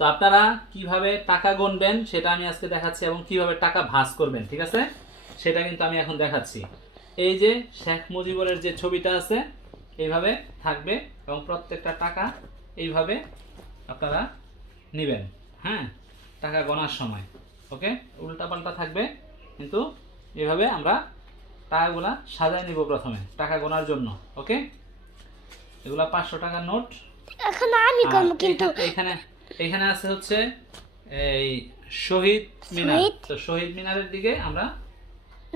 তো আপনারা কীভাবে টাকা গুনবেন সেটা আমি আজকে দেখাচ্ছি এবং কীভাবে টাকা ভাঁজ করবেন ঠিক আছে? সেটা কিন্তু আমি এখন দেখাচ্ছি। এই যে শেখ মুজিবুরের যে ছবিটা আছে এইভাবে থাকবে এবং প্রত্যেকটা টাকা এইভাবে আপনারা নেবেন হ্যাঁ? টাকা গোনার সময় ওকে? উল্টাপাল্টা থাকবে কিন্তু এভাবে আমরা টাকাগুলা সাজায় নিব প্রথমে টাকা গোনার জন্য ওকে? এগুলা পাঁচশো টাকার নোট। এখন আমি কিন্তু এখানে এখানে আছে হচ্ছে এই শহীদ মিনার। তো শহীদ মিনারের দিকে আমরা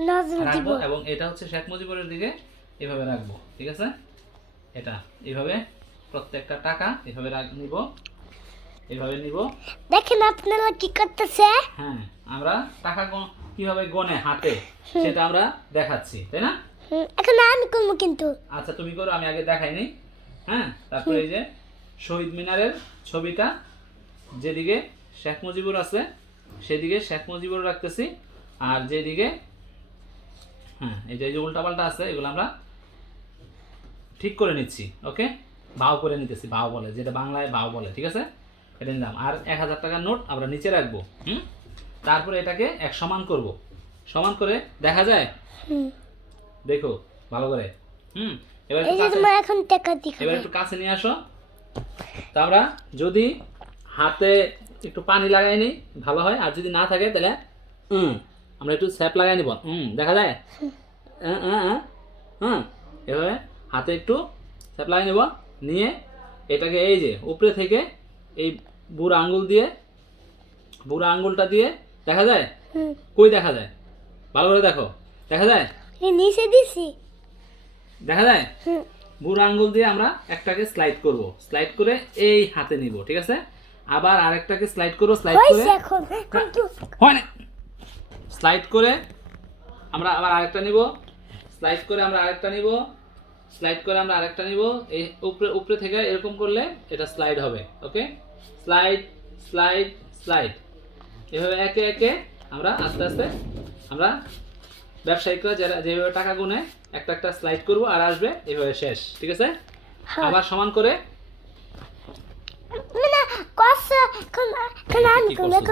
নজর দিব রাখব এবং এটা হচ্ছে শেখ মুজিবুরের দিকে এভাবে রাখব ঠিক আছে? এটা এইভাবে প্রত্যেকটা টাকা এভাবে রাখ নিব এভাবে নিব। দেখেন আপনারা কি করতেছে? হ্যাঁ আমরা টাকা কীভাবে গনে হাতে সেটা আমরা দেখাচ্ছি তাই না? এখন আমি করব কিন্তু। আচ্ছা তুমি করো আমি আগে দেখাইনি হ্যাঁ তারপরে এই যে শহীদ মিনারের ছবিটা যেদিকে শেখ মুজিবুর আছে সেদিকে শেখ মুজিবুর রাখতেছি। আর যেদিকে হ্যাঁ এই যে উল্টাপাল্টা আছে এগুলো আমরা ঠিক করে নিচ্ছি ওকে? বাও করে নিতেছি বাও বলে যেটা বাংলায় বাও বলে ঠিক আছে? এটা নিলাম। আর এক হাজার টাকার নোট আমরা নিচে রাখব হুম? তারপরে এটাকে এক সমান করব। সমান করে দেখা যায়? দেখো ভালো করে হুম? এবার এখন টাকা এবার একটু কাছে নিয়ে আসো। তা আমরা যদি হাতে একটু পানি লাগাই নিই ভালো হয়। আর যদি না থাকে তাহলে হুম আমরা একটু স্যাপ লাগাই নিব। হুম দেখা যায়? হ্যাঁ এভাবে হাতে একটু স্যাপ লাগাই নেব। নিয়ে এটাকে এই যে উপরে থেকে এই বুড়ো আঙ্গুল দিয়ে বুড়ো আঙ্গুলটা দিয়ে দেখা যায়? কই দেখা যায়? ভালো করে দেখো। দেখা যায়? নিচে দিছি। দেখা যায়? বুড়ো আঙ্গুল দিয়ে আমরা একটাকে স্লাইড করব। স্লাইড করে এই হাতে নিব ঠিক আছে? আবার আরেকটাকে স্লাইড করব স্লাইড করে। হয় না। স্লাইড করে আমরা আবার আরেকটা নিব। স্লাইড করে আমরা আরেকটা নিব। স্লাইড করে আমরা আরেকটা নিব। এই উপরে উপরে থেকে এরকম করলে এটা স্লাইড হবে ওকে স্লাইড স্লাইড স্লাইড এভাবে একে একে আমরা আস্তে আস্তে আমরা ব্যবসায়িকরা যারা যেভাবে টাকা গুনে একটা একটা স্লাইড করব আর আসবে এভাবে শেষ ঠিক আছে? হ্যাঁ। আবার সমান করে না কষ্ট এখন এখন